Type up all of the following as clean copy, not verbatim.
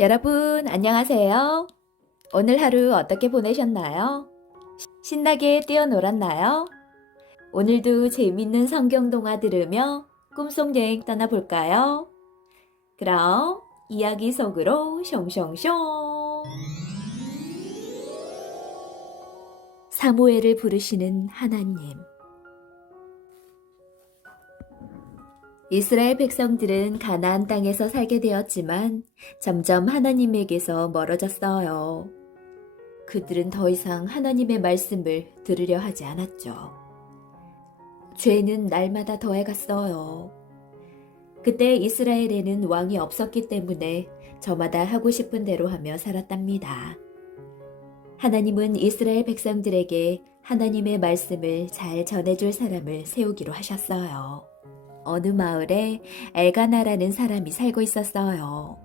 여러분, 안녕하세요. 오늘 하루 어떻게 보내셨나요? 신나게 뛰어놀았나요? 오늘도 재밌는 성경 동화 들으며 꿈속 여행 떠나볼까요? 그럼 이야기 속으로 숑숑숑. 사무엘을 부르시는 하나님. 이스라엘 백성들은 가나안 땅에서 살게 되었지만 점점 하나님에게서 멀어졌어요. 그들은 더 이상 하나님의 말씀을 들으려 하지 않았죠. 죄는 날마다 더해갔어요. 그때 이스라엘에는 왕이 없었기 때문에 저마다 하고 싶은 대로 하며 살았답니다. 하나님은 이스라엘 백성들에게 하나님의 말씀을 잘 전해줄 사람을 세우기로 하셨어요. 어느 마을에 엘가나라는 사람이 살고 있었어요.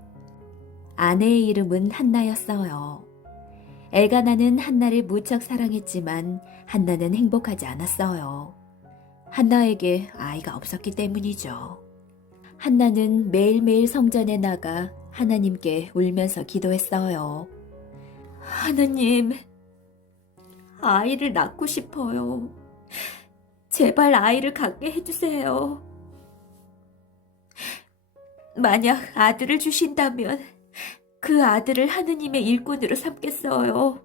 아내의 이름은 한나였어요. 엘가나는 한나를 무척 사랑했지만 한나는 행복하지 않았어요. 한나에게 아이가 없었기 때문이죠. 한나는 매일매일 성전에 나가 하나님께 울면서 기도했어요. 하나님, 아이를 낳고 싶어요. 제발 아이를 갖게 해주세요. 만약 아들을 주신다면 그 아들을 하느님의 일꾼으로 삼겠어요.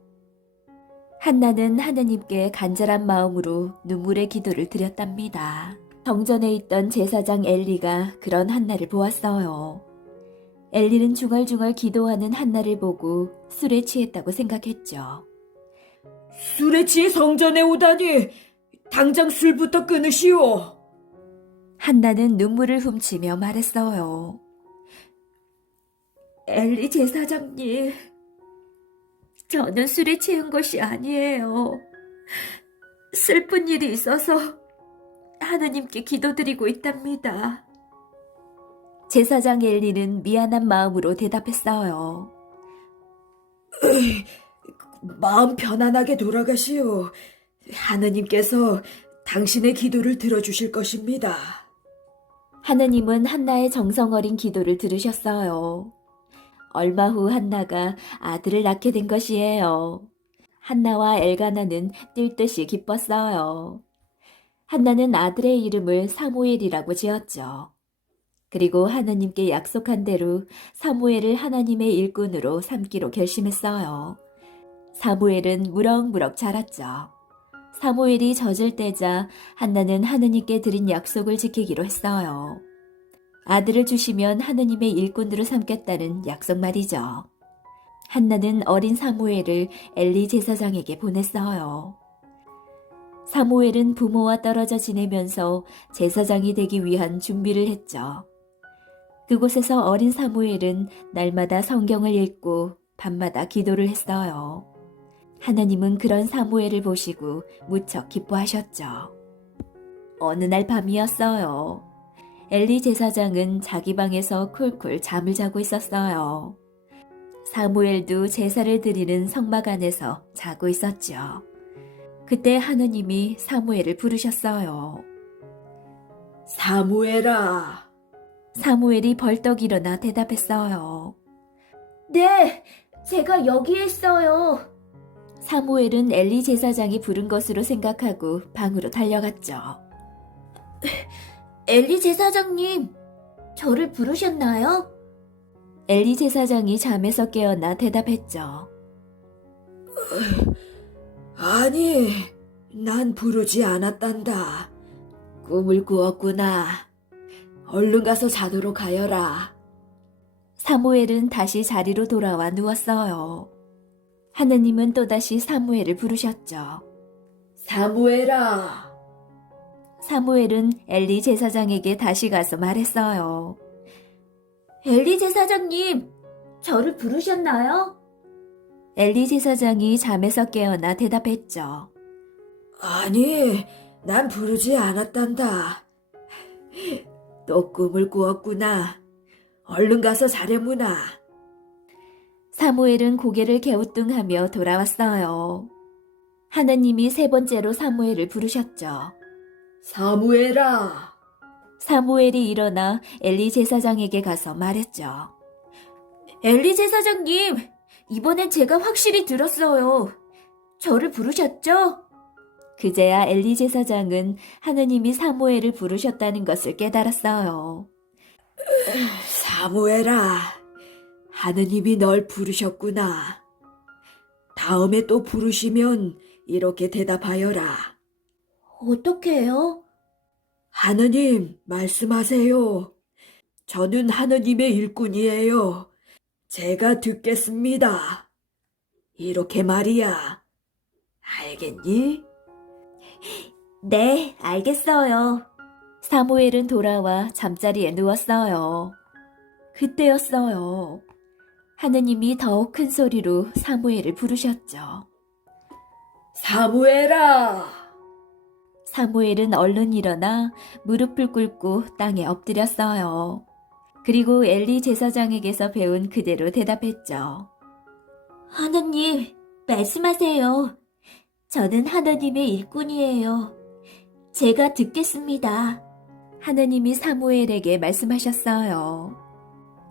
한나는 하느님께 간절한 마음으로 눈물의 기도를 드렸답니다. 성전에 있던 제사장 엘리가 그런 한나를 보았어요. 엘리는 중얼중얼 기도하는 한나를 보고 술에 취했다고 생각했죠. 술에 취해 성전에 오다니 당장 술부터 끊으시오. 한나는 눈물을 훔치며 말했어요. 엘리 제사장님, 저는 술에 취한 것이 아니에요. 슬픈 일이 있어서 하나님께 기도드리고 있답니다. 제사장 엘리는 미안한 마음으로 대답했어요. 마음 편안하게 돌아가시오. 하느님께서 당신의 기도를 들어주실 것입니다. 하느님은 한나의 정성 어린 기도를 들으셨어요. 얼마 후 한나가 아들을 낳게 된 것이에요. 한나와 엘가나는 뛸 듯이 기뻤어요. 한나는 아들의 이름을 사무엘이라고 지었죠. 그리고 하나님께 약속한 대로 사무엘을 하나님의 일꾼으로 삼기로 결심했어요. 사무엘은 무럭무럭 자랐죠. 사무엘이 젖을 때자 한나는 하느님께 드린 약속을 지키기로 했어요. 아들을 주시면 하느님의 일꾼으로 삼겠다는 약속 말이죠. 한나는 어린 사무엘을 엘리 제사장에게 보냈어요. 사무엘은 부모와 떨어져 지내면서 제사장이 되기 위한 준비를 했죠. 그곳에서 어린 사무엘은 날마다 성경을 읽고 밤마다 기도를 했어요. 하나님은 그런 사무엘을 보시고 무척 기뻐하셨죠. 어느 날 밤이었어요. 엘리 제사장은 자기 방에서 쿨쿨 잠을 자고 있었어요. 사무엘도 제사를 드리는 성막 안에서 자고 있었죠. 그때 하느님이 사무엘을 부르셨어요. 사무엘아. 사무엘이 벌떡 일어나 대답했어요. 네, 제가 여기에 있어요. 사무엘은 엘리 제사장이 부른 것으로 생각하고 방으로 달려갔죠. 엘리 제사장님, 저를 부르셨나요? 엘리 제사장이 잠에서 깨어나 대답했죠. 아니, 난 부르지 않았단다. 꿈을 꾸었구나. 얼른 가서 자도록 하여라. 사무엘은 다시 자리로 돌아와 누웠어요. 하느님은 또다시 사무엘을 부르셨죠. 사무엘아. 사무엘은 엘리 제사장에게 다시 가서 말했어요. 엘리 제사장님, 저를 부르셨나요? 엘리 제사장이 잠에서 깨어나 대답했죠. 아니, 난 부르지 않았단다. 또 꿈을 꾸었구나. 얼른 가서 자려무나. 사무엘은 고개를 갸우뚱하며 돌아왔어요. 하느님이 세 번째로 사무엘을 부르셨죠. 사무엘아. 사무엘이 일어나 엘리 제사장에게 가서 말했죠. 엘리 제사장님, 이번엔 제가 확실히 들었어요. 저를 부르셨죠? 그제야 엘리 제사장은 하느님이 사무엘을 부르셨다는 것을 깨달았어요. 사무엘아, 하느님이 널 부르셨구나. 다음에 또 부르시면 이렇게 대답하여라. 어떻게 해요? 하느님, 말씀하세요. 저는 하느님의 일꾼이에요. 제가 듣겠습니다. 이렇게 말이야. 알겠니? 네, 알겠어요. 사무엘은 돌아와 잠자리에 누웠어요. 그때였어요. 하느님이 더욱 큰 소리로 사무엘을 부르셨죠. 사무엘아! 사무엘은 얼른 일어나 무릎을 꿇고 땅에 엎드렸어요. 그리고 엘리 제사장에게서 배운 그대로 대답했죠. 하느님, 말씀하세요. 저는 하느님의 일꾼이에요. 제가 듣겠습니다. 하느님이 사무엘에게 말씀하셨어요.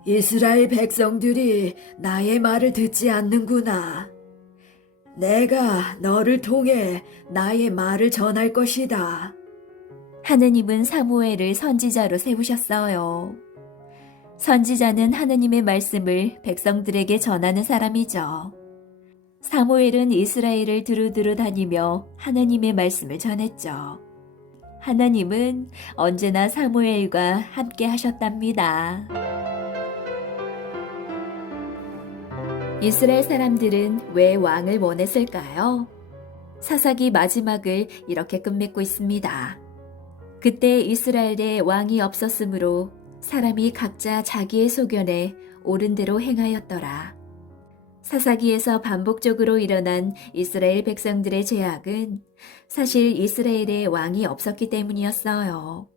이스라엘 백성들이 나의 말을 듣지 않는구나. 내가 너를 통해 나의 말을 전할 것이다. 하느님은 사무엘을 선지자로 세우셨어요. 선지자는 하느님의 말씀을 백성들에게 전하는 사람이죠. 사무엘은 이스라엘을 두루두루 다니며 하느님의 말씀을 전했죠. 하나님은 언제나 사무엘과 함께 하셨답니다. 이스라엘 사람들은 왜 왕을 원했을까요? 사사기 마지막을 이렇게 끝맺고 있습니다. 그때 이스라엘에 왕이 없었으므로 사람이 각자 자기의 소견에 옳은 대로 행하였더라. 사사기에서 반복적으로 일어난 이스라엘 백성들의 죄악은 사실 이스라엘에 왕이 없었기 때문이었어요.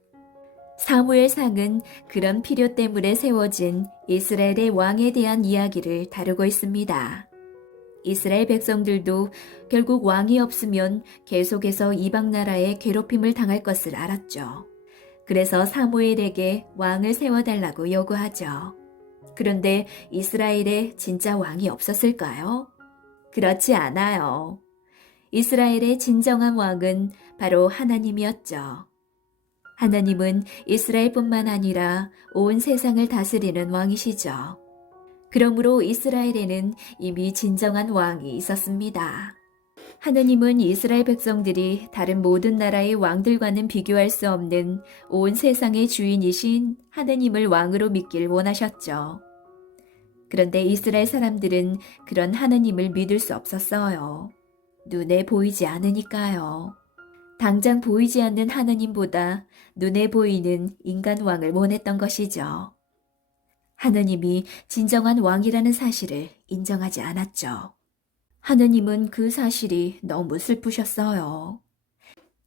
사무엘상은 그런 필요 때문에 세워진 이스라엘의 왕에 대한 이야기를 다루고 있습니다. 이스라엘 백성들도 결국 왕이 없으면 계속해서 이방 나라의 괴롭힘을 당할 것을 알았죠. 그래서 사무엘에게 왕을 세워달라고 요구하죠. 그런데 이스라엘에 진짜 왕이 없었을까요? 그렇지 않아요. 이스라엘의 진정한 왕은 바로 하나님이었죠. 하나님은 이스라엘뿐만 아니라 온 세상을 다스리는 왕이시죠. 그러므로 이스라엘에는 이미 진정한 왕이 있었습니다. 하나님은 이스라엘 백성들이 다른 모든 나라의 왕들과는 비교할 수 없는 온 세상의 주인이신 하나님을 왕으로 믿길 원하셨죠. 그런데 이스라엘 사람들은 그런 하나님을 믿을 수 없었어요. 눈에 보이지 않으니까요. 당장 보이지 않는 하나님보다 눈에 보이는 인간 왕을 원했던 것이죠. 하나님이 진정한 왕이라는 사실을 인정하지 않았죠. 하나님은 그 사실이 너무 슬프셨어요.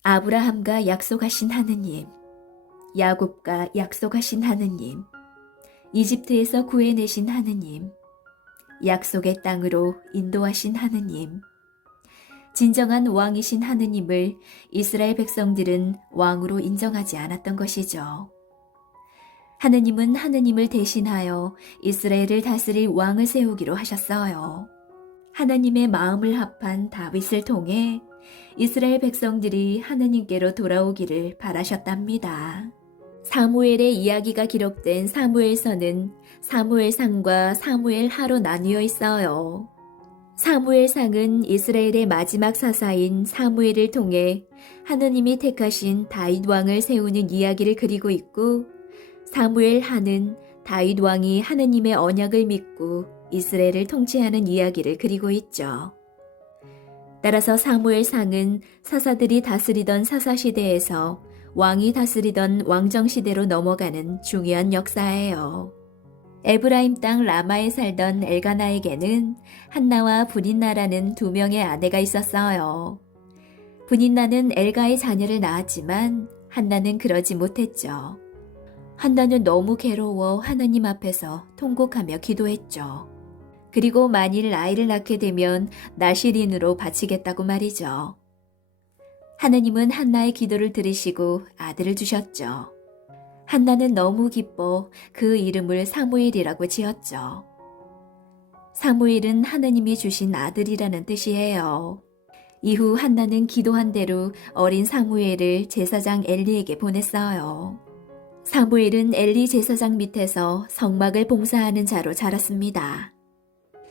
아브라함과 약속하신 하느님, 야곱과 약속하신 하느님, 이집트에서 구해내신 하느님, 약속의 땅으로 인도하신 하느님, 진정한 왕이신 하느님을 이스라엘 백성들은 왕으로 인정하지 않았던 것이죠. 하느님은 하느님을 대신하여 이스라엘을 다스릴 왕을 세우기로 하셨어요. 하나님의 마음을 합한 다윗을 통해 이스라엘 백성들이 하느님께로 돌아오기를 바라셨답니다. 사무엘의 이야기가 기록된 사무엘서는 사무엘상과 사무엘하로 나뉘어 있어요. 사무엘상은 이스라엘의 마지막 사사인 사무엘을 통해 하느님이 택하신 다윗 왕을 세우는 이야기를 그리고 있고, 사무엘하는 다윗 왕이 하느님의 언약을 믿고 이스라엘을 통치하는 이야기를 그리고 있죠. 따라서 사무엘상은 사사들이 다스리던 사사시대에서 왕이 다스리던 왕정시대로 넘어가는 중요한 역사예요. 에브라임 땅 라마에 살던 엘가나에게는 한나와 브닌나라는 두 명의 아내가 있었어요. 브닌나는 엘가의 자녀를 낳았지만 한나는 그러지 못했죠. 한나는 너무 괴로워 하나님 앞에서 통곡하며 기도했죠. 그리고 만일 아이를 낳게 되면 나시린으로 바치겠다고 말이죠. 하나님은 한나의 기도를 들으시고 아들을 주셨죠. 한나는 너무 기뻐 그 이름을 사무엘이라고 지었죠. 사무엘은 하나님이 주신 아들이라는 뜻이에요. 이후 한나는 기도한 대로 어린 사무엘을 제사장 엘리에게 보냈어요. 사무엘은 엘리 제사장 밑에서 성막을 봉사하는 자로 자랐습니다.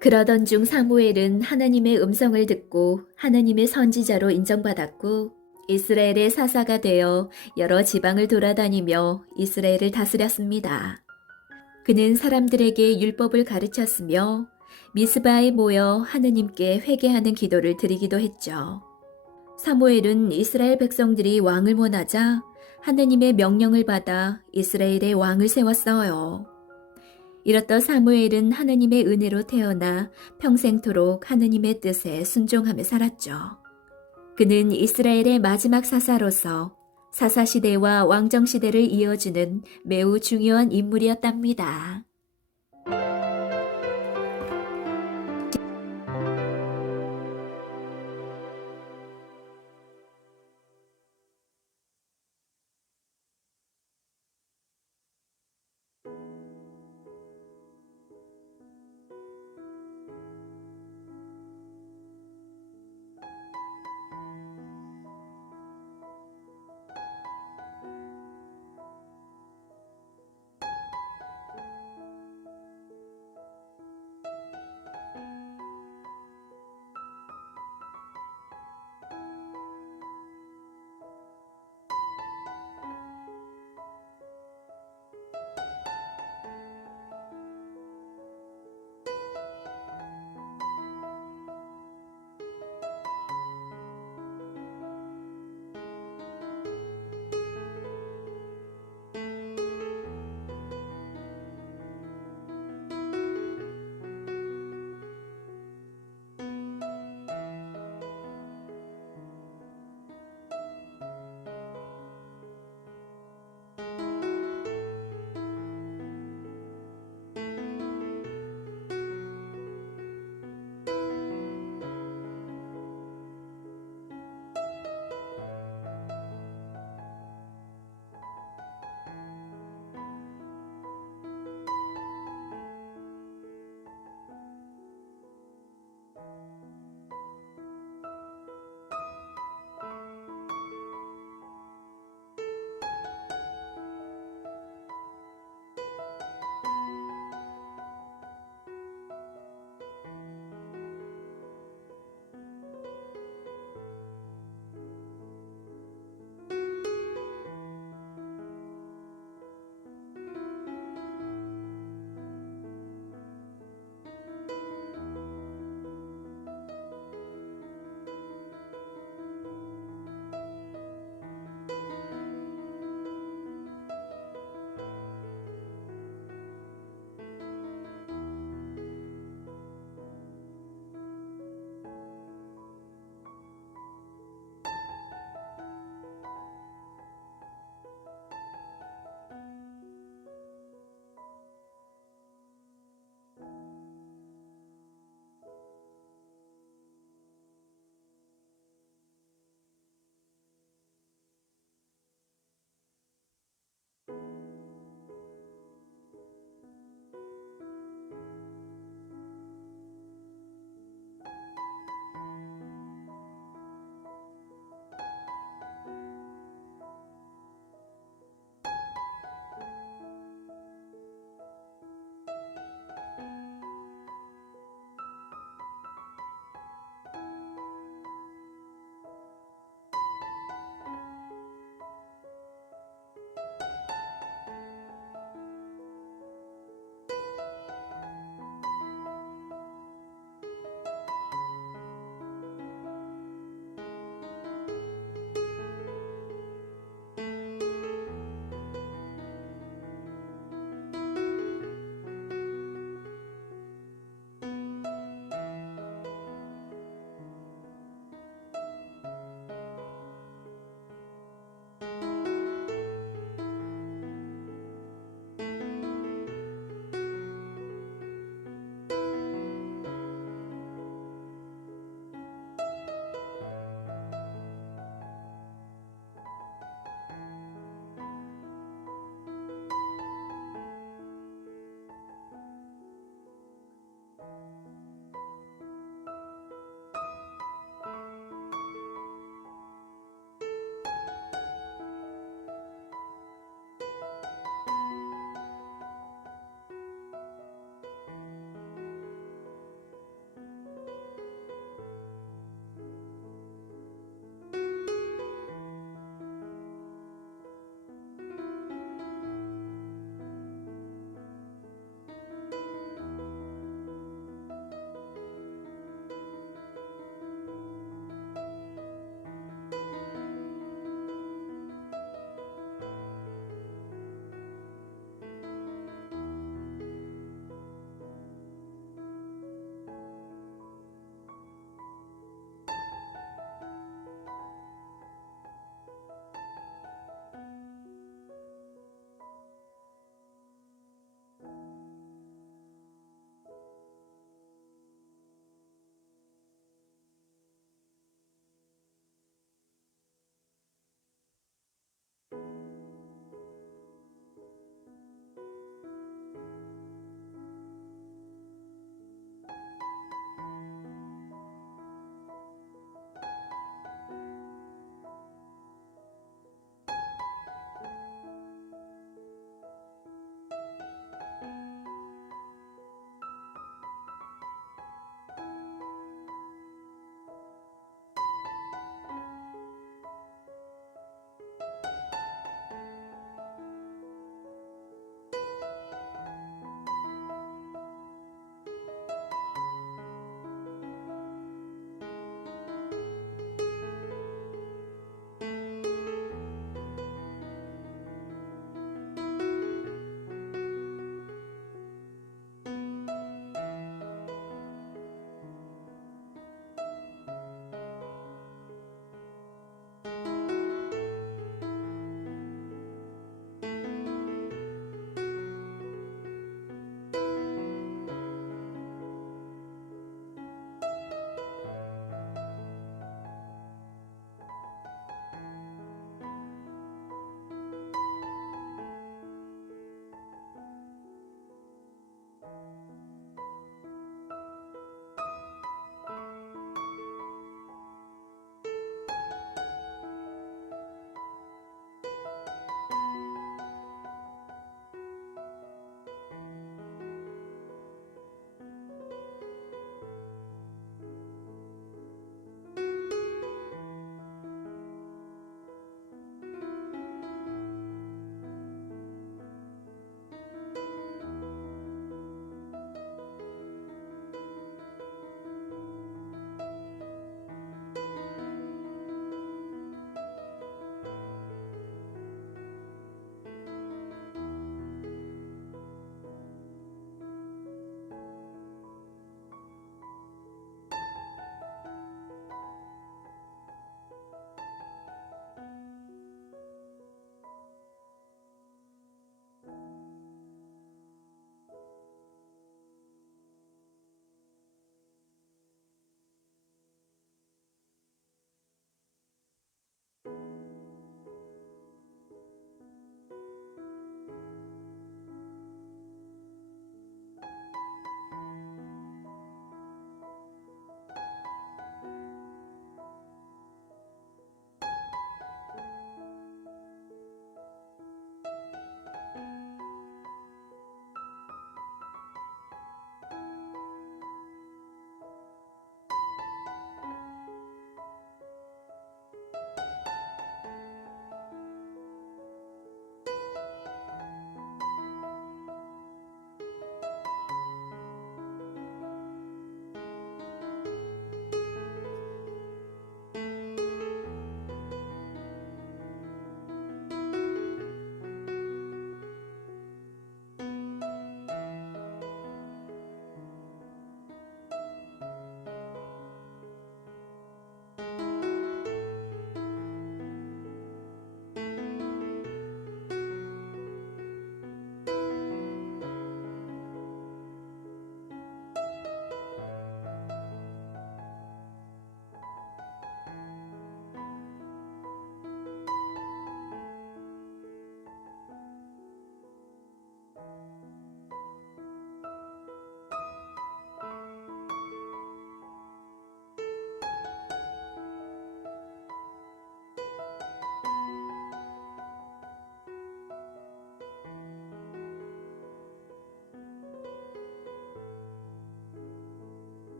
그러던 중 사무엘은 하나님의 음성을 듣고 하나님의 선지자로 인정받았고 이스라엘의 사사가 되어 여러 지방을 돌아다니며 이스라엘을 다스렸습니다. 그는 사람들에게 율법을 가르쳤으며 미스바에 모여 하느님께 회개하는 기도를 드리기도 했죠. 사무엘은 이스라엘 백성들이 왕을 원하자 하느님의 명령을 받아 이스라엘의 왕을 세웠어요. 이렇듯 사무엘은 하느님의 은혜로 태어나 평생토록 하느님의 뜻에 순종하며 살았죠. 그는 이스라엘의 마지막 사사로서 사사시대와 왕정시대를 이어주는 매우 중요한 인물이었답니다.